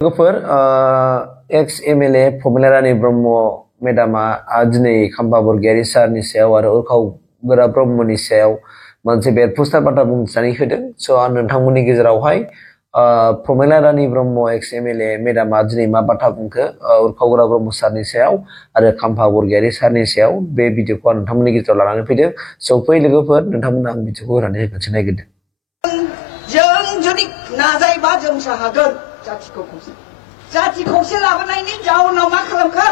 लोगोफोर ex MLA Pramila रानी ब्रह्म मेडामा दिनै खाम्फा बरगयारी सारनि सायाव आरो उरखाव गोरा ब्रह्मनि सायाव मोनसे बेरफुंसार बाथ्रा बुंथिनानै होदों। स' आं नोंथांमोननि गेजेरावहाय प्रमिला रानी ब्रह्म एक्स एमएलए मेडामा दिनै मा बाथ्रा बुंखो उरखाव गोरा ब्रह्म सारनि सायाव आरो खाम्फा बरगयारी सारनि सायाव बे भिडिअखौ आं नोंथांमोननि गेजेराव लानानै फैदों। स' फै लोगोफोर नोंथांमोननो आं भिडिअखौ होनानै होगोनसो नायग्रोदों। जों जुदि नाजायोबा जोंसो हागोन जाथि खौसे लाबोनायनि जाउनाव मा खालामखो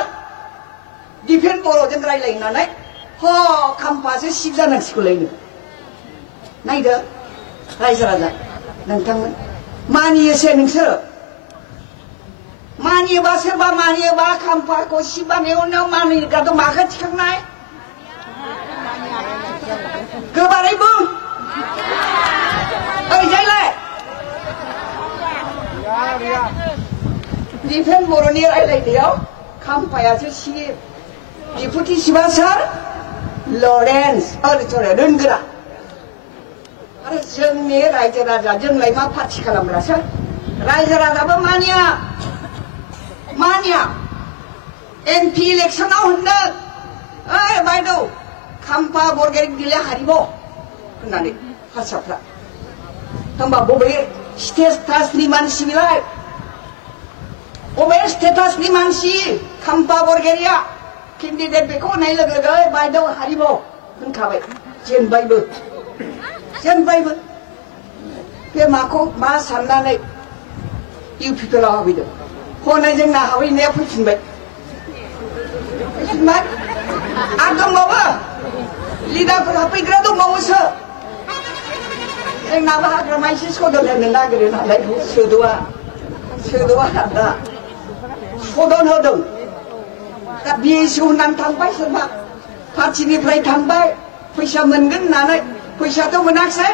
डिफेन्स बर'जों रायलायनानै खाम्फासो सिब जानांसिगौलायनो नायदो रायजो राजा नोंथांमोन मानियोसो नोंसोर मानियोबा सोरबा मानियोबा खाम्फाखौ सिब बानायनायाव मानिग्राथ' माखौ थिखांनाय गोबारै बुं ओरैजायलाय डिफेन्स बर'नि रायलायनायाव खाम्फायासो सिब डिपुटि सिबा सोर लरेन्स रोनगोरा आरो जोंनि रायजो राजा जोंलाय मा पार्टि खालामग्रासो रायजो राजाबो मानिया एमपि इलेक्सनाव होनदों ओइ बायद' खाम्फा बरगयारी दिले हारिब होननानै हारसाफ्रा होमबा बबे स्टेटासनि मानसि बिलाय बबे स्टेटासनि मानसि खाम्फा बरगयारिया केन्डिडेट बेखौ होनाय लोगो लोगो बायद' हारिब होनखाबाय जेनबायबो बे माखौ मा साननानै इउपिपिएलआव हाबैदों हनै जोंना हाबैनाया फैफिनबाय आरो दंबावो लिडारफोर हाबफैग्रा दंबावोसो जोंनाबो हाग्रामा एसे सदन होनो नागिरो नालाय सोद'आ दा सदन होदों दा बिएसि होननानै थांबाय सोरबा पार्टिनिफ्राय थांबाय फैसा मोनगोन होननानै फैसाथ' मोनाखिसै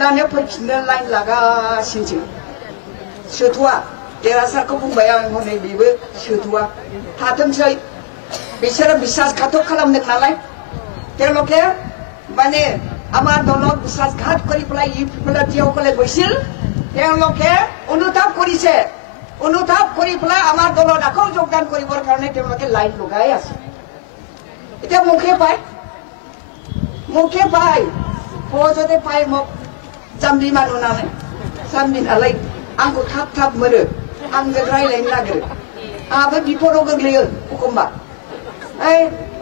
दानिया फैफिननो लाइन लागासिनोसो सोथ'आ देरहासारखौ बुंबाय आं हनै बेबो सोथ'आ थाथोंसै बिसोरो বিশ্বাসঘাতক खालामदों नालाय তেওঁলোকে মানে আমাৰ দলক বিশ্বাসঘাত কৰি পেলাই ইউপিপিএলত গৈছিল তেওঁলোকে অনুতাপ কৰি পেলাই আমাৰ দলত আকৌ যোগদান কৰিবৰ কাৰণে তেওঁলোকে লাইন লগাই আছে এতিয়া মুখে পায় সহজতে পায় মোক जाम्बि মানুহ नालाय आंखौ थाब मोनो आंजों रायलायनो नागिरो आंहाबो बिपदाव गोग्लैयो एखमबा ओइ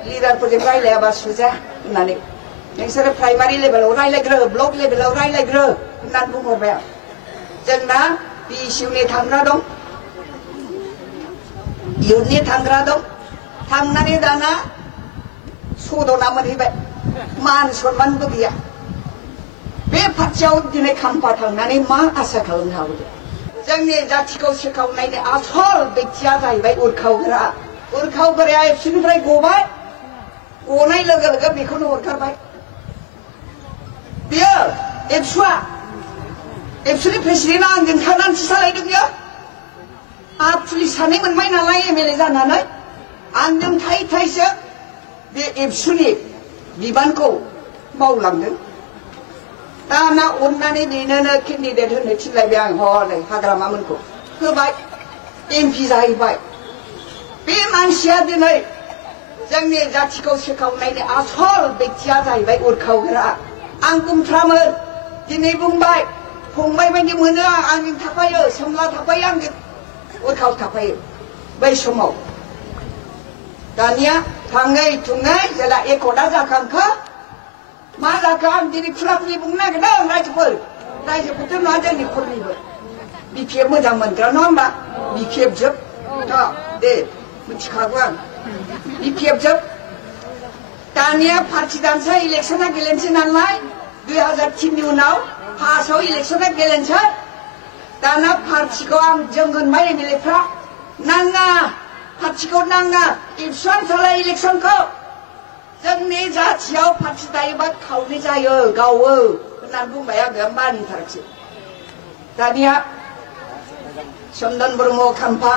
लिडारफोरजों रायलायाबा सुजा होननानै नोंसोरो प्राइमारि लेभेलाव रायलायग्रो ब्लक लेभेलाव रायलायग्रो होननानै बुंहरबाय आं जोंना बिएसइउनि थांग्रा दं इयुननि थांग्रा दं थांनानै दाना सदना मोनहैबाय मान सनमानबो गैया बे पार्टियाव दिनै खाम्फा थांनानै मा आसा खालामनो हाबावदों जोंनि जाथिखौ सोखावनायनि आसल बेक्तिया जाहैबाय उरखावगोराया एबसुनिफ्राय गनाय लोगो लोगो बेखौनो हरथारबाय बियो एबसुनि प्रेसिडेन्टआ आंजों थानानैसो सालायदों बियो आंहा पुलिस सानै मोनबाय नालाय एमएलए जानानै आंजों थायैसो बे एबसुनि बिबानखौ मावलांदों दाना अननानै बेनोनो केन्डिडेट होनो थिनलायबाय आं हनै हाग्रामामोनखौ होबाय एमपि जाहैबाय बे मानसिया दिनै जोंनि जाथिखौ सोखावनायनि आसल बेक्तिया जाहैबाय उरखावगोरा आं बुंफ्रामो दिनै बुंबाय फंबाय बायदि मोनो आंजों थाफायो सोमला थाफायो आंजों उरखाव थाफायो बै समाव दानिया थाङै थुङै जेला एकदा जाखांखो मा जाखो आं दिनै खुलाखुलि बुंनो नागिरदों रायजोफोरथ' नङा जोंनि खरनिबो बिपिएफ मोजां मोनग्रा नङा होमबा बिपिएफ जोब दे मिथिखागौ आं बिपिएफ जोब दानिया पार्टि दानसै इलेक्सना गेलेनोसै नालाय 2003नि उनाव फार्स्टआव इलेक्सना गेलेनोसै दाना पार्टिखौ जों होनबाय एमएलएफ्रा नाङा पार्टिखौ नाङा एबसुआनो सालाय इलेक्सनखौ जोंनि जाथियाव पार्टि दायोबा खावनै जायो गावो होननानै बुंबाय आङो मानिथाराखिसै दानिया चन्दन ब्रह्म खाम्फा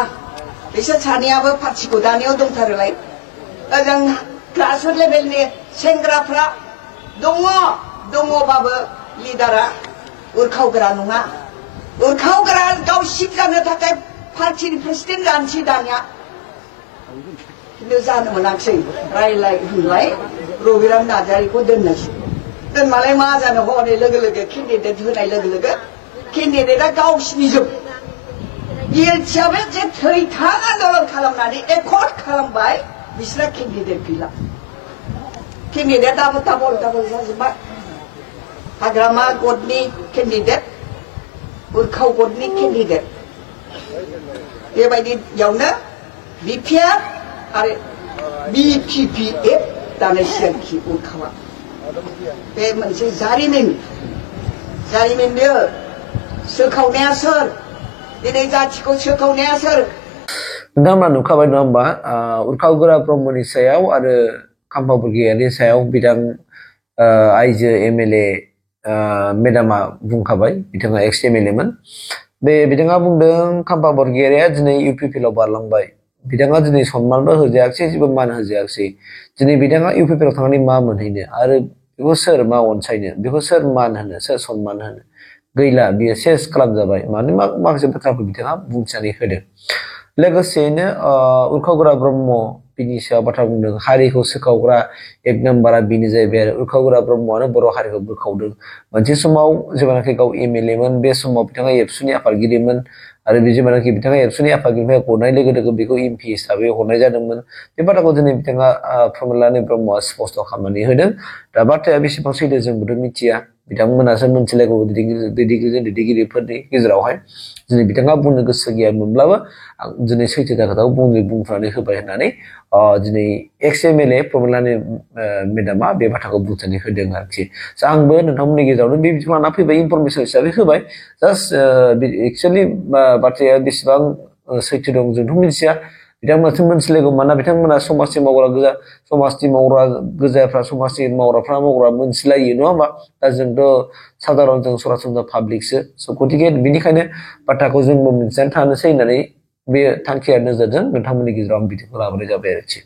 बिसोर सानैयाबो पार्टिखौ दानायाव दंथारोलाय ओजों ग्रासरुट लेभेलनि सेंग्राफ्रा दङबाबो लिडारा उरखावग्रा नङा उरखावग्रा गाव सिट जानो थाखाय पार्टीनि प्रेसिडेन्ट जानोसै दानिया खिन्थु जानो मोनाखिसै रायलाय होनलाय रबिराम नार्जारिखौ दोननोसै दोनमालाय मा जानो हनै लोगो लोगो केन्डिडेट होनाय लोगो लोगो केन्डिडेटआ गावसिनि जोब बिएलसिआबो जे थैथां आन्दलन खालामनानै एकर्ड खालामबाय बिसोरना केन्डिडेट गैला केन्डिडेट डाबल जाजोब्बाय हाग्रामा गटनि केन्डिडेट उरखाव गटनि केन्डिडेट बेबायदियावनो बिपिआर आरो बिपिपिएफ दानाय सिगांखि उरखावा बे मोनसे जारिमिन बेयो सोखावनाया सोर दिनै जाथिखौ सोखावनाया सोर नोंथांमोना नुखाबाय नङा होमबा उरखाव गोरा ब्रह्मनि सायाव आरो खाम्फा बरगयारिनि सायाव बिथां आइजो एमएलए मेडामा बुंखाबाय बिथाङा एक्स एमएलए मोन बिथाङा बुंदों खाम्फा बरगयारिया दिनै इउपिपिएल आव बारलांबाय बिथाङा दिनै सनमानबो होजायाखिसै जेबो मान होजायाखिसै दिनै बिथाङा इउपिपिएल आव थांनानै मा मोनहैनो आरो बेखौ सोर मा अनसायनो बेखौ सोर मान होनो सोर सनमान होनो गैला बियो सेस खालामजाबाय मानोना माखासे बाथ्राखौ बिथाङा बुंथिनानै होदों लोगोसेयैनो उरखाव गोरा ब्रह्म बिनि सायाव बाथ्रा बुंदों हारिखौ सोखावग्रा एक नाम्बारा बेनो जाहैबाय आरो उरखाव गोरा ब्रह्मआनो बर' हारिखौ बोखावदों मोनसे समाव जेब्लानाखि गाव एमएलए मोन बे समाव बिथाङा एबसुनि आफादगिरिमोन आरो जेब्लानाखि बिथाङा एबसुनि आफादगिरिनिफ्राय हरनाय लोगो लोगो बेखौ एमपि हिसाबै हरनाय जादोंमोन बे बाथ्राखौ दिनै बिथाङा प्रमिलारानि ब्रह्मआ स्पष्ट खालामनानै होदों दा बाथ्राया बेसेबां सैथो जोंबोथ' मिथिया बिथांमोनासो मोनथिलायगौ दैदेनगिरिफोरनि गेजेरावहाय दिनै बिथाङा बुंनो गोसो गैयामोनब्लाबो आं दिनै सैथो खोथाखौ बुंफ्रानै होबाय होननानै दिनै एक्स एमएलए प्रमिलारानि मेडामा बे बाथ्राखौ बुंथिनानै होदों आरोखि आंबो नोंथांमोननि गेजेरावनो बे बिथिंखौ लाना फैबाय इनफरमेसन हिसाबै होबाय जास्ट एक्सुवेलि बाथ्राया बेसेबां सैथो दं जोंथ' मिथिया बिथांमोनाथ' मोनथिलायगौ मानोना बिथांमोना समाजनि मावग्रा गोजाफ्रा समाजनि मावग्राफ्रा मोनथिलायो नङा होमबा दा जोंथ' साधारन जों सरासनस्रा पाब्लिकसो गतिके बिनिखायनो बाथ्राखौ जोंबो मिथिनानै थानोसै होननानै बे थांखिया नोजोरजों नोंथांमोननि गेजेराव आं बिदिखौ लाबोनाय जाबाय आरोखि